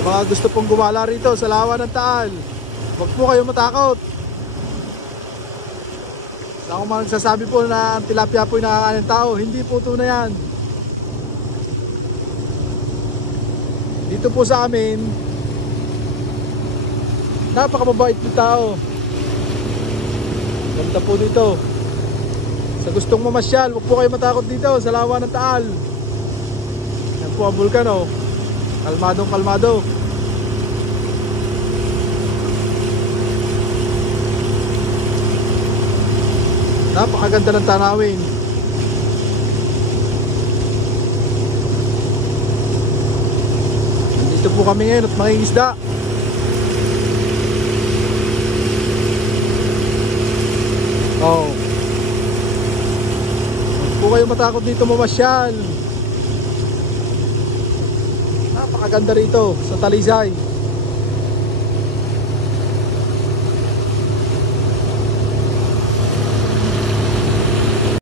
Sa mga gusto pong gumala rito sa Lawa ng Taal, huwag po kayong matakot. Sa akong mga nagsasabi po na ang tilapia po yung nakakain ng tao, hindi po tunay yan. Dito po sa amin, napakababait ng tao. Ganda po dito. Sa gustong mamasyal, huwag po kayo matakot dito sa Lawa ng Taal. Yan po ang bulkan, oh. Kalmadong kalmado. Napakaganda ng tanawin. Nandito po kami ngayon at mangingisda. Oh. Huwag po kayo matakot dito mamasyal. Napakaganda rito sa Talisay.